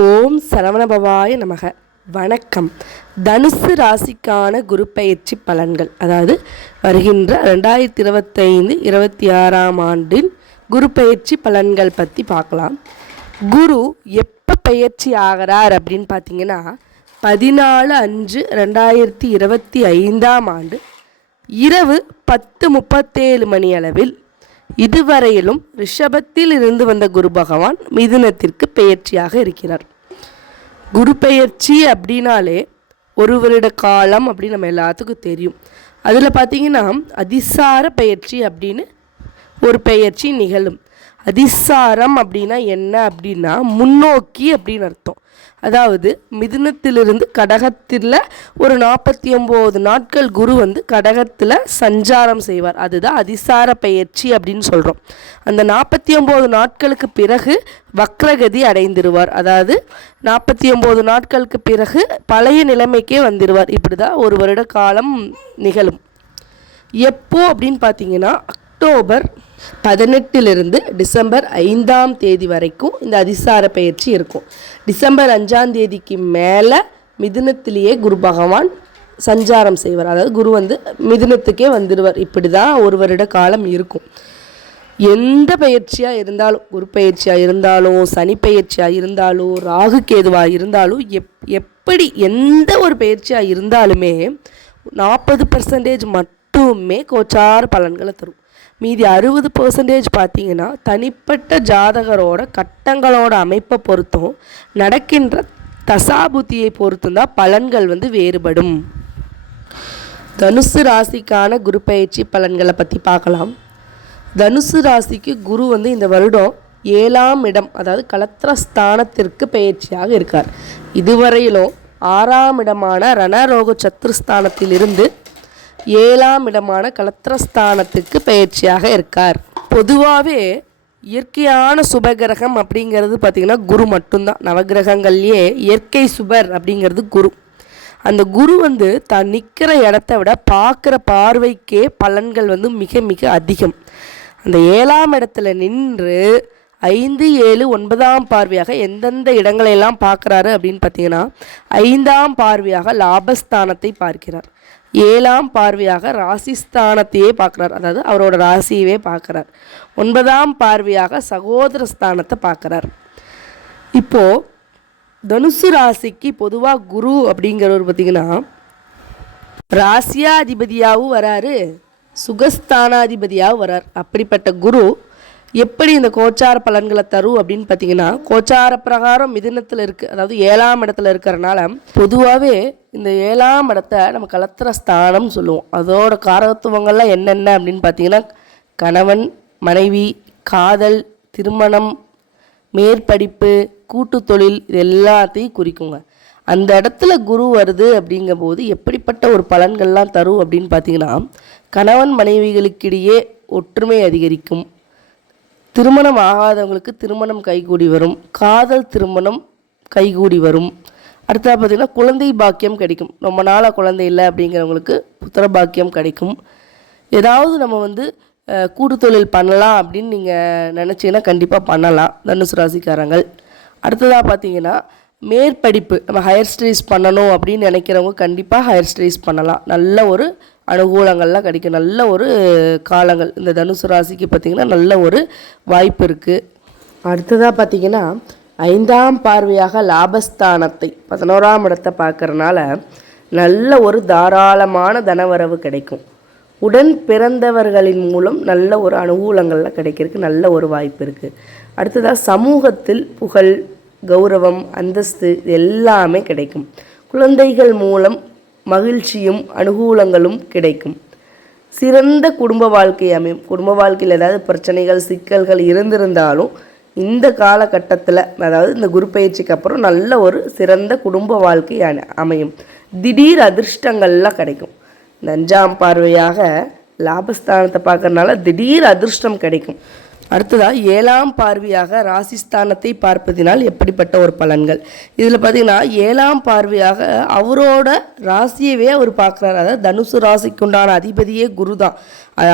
ஓம் சரவணபவாய நமக. வணக்கம். தனுசு ராசிக்கான குரு பயிற்சி பலன்கள், அதாவது வருகின்ற 2025-26 ஆண்டின் குரு பயிற்சி பலன்கள் பற்றி பார்க்கலாம். குரு எப்போ பயிற்சி ஆகிறார் அப்படின்னு பார்த்தீங்கன்னா 14/5/2025 இரவு 10:37 மணி அளவில் இதுவரையிலும் ரிஷபத்தில் இருந்து வந்த குரு பகவான் மிதுனத்திற்கு பெயர்ச்சியாக இருக்கிறார். குரு பெயர்ச்சி அப்படின்னாலே ஒரு வருட காலம் அப்படின்னு நம்ம எல்லாத்துக்கும் தெரியும். அதில் பார்த்திங்கன்னா அதிசார பயிற்சி அப்படின்னு ஒரு பெயர்ச்சி நிகழும். அதிசாரம் அப்படின்னா என்ன அப்படின்னா முன்னோக்கி அப்படின்னு அர்த்தம். அதாவது மிதுனத்திலிருந்து கடகத்தில் ஒரு 49 நாட்கள் குரு கடகத்தில் சஞ்சாரம் செய்வார். அதுதான் அதிசார பயிற்சி அப்படின்னு சொல்கிறோம். அந்த 49 நாட்களுக்கு பிறகு வக்ரகதி அடைந்திருவார். அதாவது 49 நாட்களுக்கு பிறகு பழைய நிலைமைக்கே வந்துடுவார். இப்படி தான் ஒரு வருட காலம் நிகழும். எப்போ அப்படின்னு பார்த்தீங்கன்னா அக்டோபர் 18 டிசம்பர் 5 வரைக்கும் இந்த அதிசார பயிற்சி இருக்கும். டிசம்பர் 5 மேலே மிதுனத்திலேயே குரு பகவான் சஞ்சாரம் செய்வார். அதாவது குரு மிதுனத்துக்கே வந்துடுவார். இப்படி தான் ஒரு வருட காலம் இருக்கும். எந்த பயிற்சியாக இருந்தாலும், குரு பயிற்சியாக இருந்தாலும், சனி பயிற்சியாக இருந்தாலும், ராகு கேதுவாக இருந்தாலும், எப்படி எந்த ஒரு பயிற்சியாக இருந்தாலுமே 40% மட்டுமே கோச்சார பலன்களை தரும். மீதி 60% பார்த்தீங்கன்னா தனிப்பட்ட ஜாதகரோட கட்டங்களோட அமைப்பை பொறுத்தும் நடக்கின்ற தசாபுத்தியை பொறுத்தும் தான் பலன்கள் வேறுபடும். தனுசு ராசிக்கான குரு பயிற்சி பலன்களை பற்றி பார்க்கலாம். தனுசு ராசிக்கு குரு இந்த வருடம் 7ஆம் இடம், அதாவது கலத்திரஸ்தானத்திற்கு பயிற்சியாக இருக்கார். இதுவரையிலும் 6ஆம் இடமான ரணரோக சத்துருஸ்தானத்திலிருந்து 7ஆம் இடமான கலத்திரஸ்தானத்துக்கு பயிற்சியாக இருக்கார். பொதுவாகவே இயற்கையான சுபகிரகம் அப்படிங்கிறது பார்த்திங்கன்னா குரு மட்டும்தான். நவகிரகங்கள்லேயே இயற்கை சுபர் அப்படிங்கிறது குரு. அந்த குரு தான் நிற்கிற இடத்த விட பார்க்குற பார்வைக்கே பலன்கள் மிக மிக அதிகம். அந்த 7ஆம் இடத்துல நின்று 5, 7, 9ஆம் பார்வையாக எந்தெந்த இடங்களெல்லாம் பார்க்குறாரு அப்படின்னு பார்த்தீங்கன்னா 5ஆம் பார்வையாக லாபஸ்தானத்தை பார்க்கிறார். 7ஆம் பார்வையாக ராசிஸ்தானத்தையே பார்க்குறார். அதாவது அவரோட ராசியவே பார்க்குறார். 9ஆம் பார்வையாக சகோதரஸ்தானத்தை பார்க்குறார். இப்போது தனுசு ராசிக்கு பொதுவாக குரு அப்படிங்கிறவர் பார்த்திங்கன்னா ராசியாதிபதியாகவும் வராரு, சுகஸ்தானாதிபதியாகவும் வரார். அப்படிப்பட்ட குரு எப்படி இந்த கோச்சார பலன்களை தரும் அப்படின்னு பார்த்தீங்கன்னா, கோச்சார பிரகாரம் மிதுனத்தில் இருக்குது, அதாவது 7ஆம் இடத்துல இருக்கிறனால பொதுவாகவே இந்த 7ஆம் இடத்த நம்ம கலத்திரஸ்தானம் சொல்லுவோம். அதோட காரகத்துவங்கள்லாம் என்னென்ன அப்படின்னு பார்த்தீங்கன்னா கணவன் மனைவி, காதல், திருமணம், மேற்படிப்பு, கூட்டு தொழில், இது எல்லாத்தையும் குறிக்குங்க. அந்த இடத்துல குரு வருது அப்படிங்கும்போது எப்படிப்பட்ட ஒரு பலன்கள்லாம் தரும் அப்படின்னு பார்த்தீங்கன்னா, கணவன் மனைவிகளுக்கிடையே ஒற்றுமை அதிகரிக்கும், திருமணம் ஆகாதவங்களுக்கு திருமணம் கைகூடி வரும், காதல் திருமணம் கைகூடி வரும். அடுத்தது பார்த்திங்கன்னா குழந்தை பாக்கியம் கிடைக்கும். ரொம்ப நாளாக குழந்தை இல்லை அப்படிங்கிறவங்களுக்கு புத்திர பாக்கியம் கிடைக்கும். ஏதாவது நம்ம கூட்டு தொழில் பண்ணலாம் அப்படின்னு நீங்கள் நினச்சிங்கன்னா கண்டிப்பாக பண்ணலாம் தனுசு ராசிக்காரங்கள். அடுத்ததாக பார்த்தீங்கன்னா மேற்படிப்பு, நம்ம ஹையர் ஸ்டடீஸ் பண்ணணும் அப்படின்னு நினைக்கிறவங்க கண்டிப்பாக ஹையர் ஸ்டடீஸ் பண்ணலாம். நல்ல ஒரு அனுகூலங்கள்லாம் கிடைக்கும். நல்ல ஒரு காலங்கள் இந்த தனுசு ராசிக்கு பார்த்திங்கன்னா நல்ல ஒரு வாய்ப்பு இருக்குது. அடுத்ததாக பார்த்திங்கன்னா 5ஆம் பார்வையாக லாபஸ்தானத்தை 11ஆம் இடத்தை பார்க்குறனால நல்ல ஒரு தாராளமான தனவரவு கிடைக்கும். உடன் பிறந்தவர்களின் மூலம் நல்ல ஒரு அனுகூலங்கள்லாம் கிடைக்கிறதுக்கு நல்ல ஒரு வாய்ப்பு இருக்குது. அடுத்ததாக சமூகத்தில் புகழ், கௌரவம், அந்தஸ்து எல்லாமே கிடைக்கும். குழந்தைகள் மூலம் மகிழ்ச்சியும் அனுகூலங்களும் கிடைக்கும். சிறந்த குடும்ப வாழ்க்கை அமையும். குடும்ப வாழ்க்கையில் ஏதாவது பிரச்சனைகள், சிக்கல்கள் இருந்திருந்தாலும் இந்த காலகட்டத்தில், அதாவது இந்த குரு பயிற்சிக்கு அப்புறம் நல்ல ஒரு சிறந்த குடும்ப வாழ்க்கை அமையும். திடீர் அதிர்ஷ்டங்கள்லாம் கிடைக்கும். இந்த 5ஆம் பார்வையாக லாபஸ்தானத்தை பார்க்கறதுனால திடீர் அதிர்ஷ்டம் கிடைக்கும். அடுத்ததாக 7ஆம் பார்வையாக ராசிஸ்தானத்தை பார்ப்பதினால் எப்படிப்பட்ட ஒரு பலன்கள். இதில் பார்த்திங்கன்னா 7ஆம் பார்வையாக அவரோட ராசியவே அவர் பார்க்குறாரு. அதாவது தனுசு ராசிக்கு உண்டான அதிபதியே குரு தான்.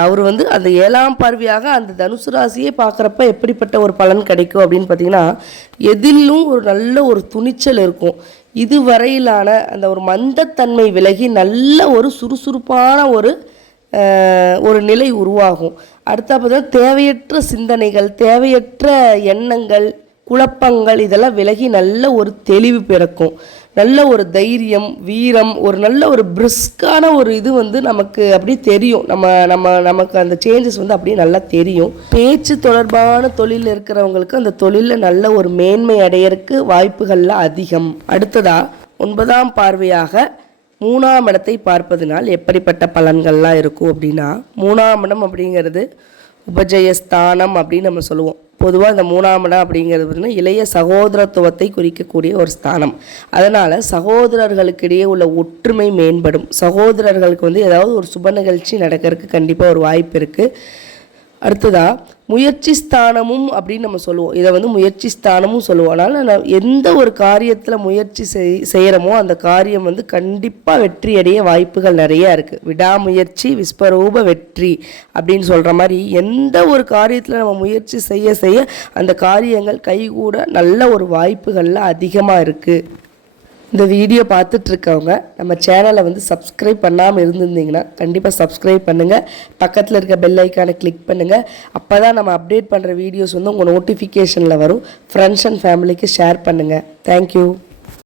அவர் வந்து அந்த 7ஆம் பார்வையாக அந்த தனுசு ராசியே பார்க்குறப்ப எப்படிப்பட்ட ஒரு பலன் கிடைக்கும் அப்படின்னு பார்த்திங்கன்னா, எதிலும் ஒரு நல்ல ஒரு துணிச்சல் இருக்கும். இதுவரையிலான அந்த ஒரு மந்தத்தன்மை விலகி நல்ல ஒரு சுறுசுறுப்பான ஒரு நிலை உருவாகும். அடுத்த பார்த்தா தேவையற்ற சிந்தனைகள், தேவையற்ற எண்ணங்கள், குழப்பங்கள் இதெல்லாம் விலகி நல்ல ஒரு தெளிவு பிறக்கும். நல்ல ஒரு தைரியம், வீரம், ஒரு நல்ல ஒரு பிரிஸ்கான ஒரு இது வந்து நமக்கு அப்படி தெரியும். நமக்கு அந்த சேஞ்சஸ் வந்து அப்படியே நல்லா தெரியும். பேச்சு தொடர்பான தொழில் இருக்கிறவங்களுக்கு அந்த தொழிலில் நல்ல ஒரு மேன்மை அடையறதுக்கு வாய்ப்புகள்லாம் அதிகம். அடுத்ததாக 9ஆம் பார்வையாக 3ஆம் இடத்தை பார்ப்பதனால் எப்படிப்பட்ட பலன்கள்லாம் இருக்கும் அப்படின்னா, 3ஆம் இடம் அப்படிங்கிறது உபஜயஸ்தானம் அப்படின்னு நம்ம சொல்லுவோம். பொதுவாக இந்த 3ஆம் இடம் அப்படிங்கிறது பார்த்திங்கன்னா இளைய சகோதரத்துவத்தை குறிக்கக்கூடிய ஒரு ஸ்தானம். அதனால் சகோதரர்களுக்கிடையே உள்ள ஒற்றுமை மேம்படும். சகோதரர்களுக்கு வந்து ஏதாவது ஒரு சுப நிகழ்ச்சி நடக்கிறதுக்கு கண்டிப்பாக ஒரு வாய்ப்பு இருக்குது. அடுத்ததாக முயற்சி ஸ்தானமும் அப்படின்னு நம்ம சொல்லுவோம். இதை வந்து முயற்சி ஸ்தானமும் சொல்லுவோம். அதனால் எந்த ஒரு காரியத்தில் முயற்சி செய்கிறோமோ அந்த காரியம் வந்து கண்டிப்பாக வெற்றி அடைய வாய்ப்புகள் நிறையா இருக்குது. விடாமுயற்சி விஸ்வரூப வெற்றி அப்படின்னு சொல்கிற மாதிரி எந்த ஒரு காரியத்தில் நம்ம முயற்சி செய்ய அந்த காரியங்கள் கைகூட நல்ல ஒரு வாய்ப்புகள்லாம் அதிகமாக இருக்குது. இந்த வீடியோ பார்த்துட்ருக்கவங்க நம்ம சேனலை வந்து சப்ஸ்கிரைப் பண்ணாமல் இருந்திருந்தீங்கன்னா கண்டிப்பாக சப்ஸ்கிரைப் பண்ணுங்கள். பக்கத்தில் இருக்க பெல் ஐக்கானை கிளிக் பண்ணுங்கள். அப்போ தான் நம்ம அப்டேட் பண்ணுற வீடியோஸ் வந்து உங்கள் நோட்டிஃபிகேஷனில் வரும். ஃப்ரெண்ட்ஸ் அண்ட் ஃபேமிலிக்கு ஷேர் பண்ணுங்கள். தேங்க்யூ.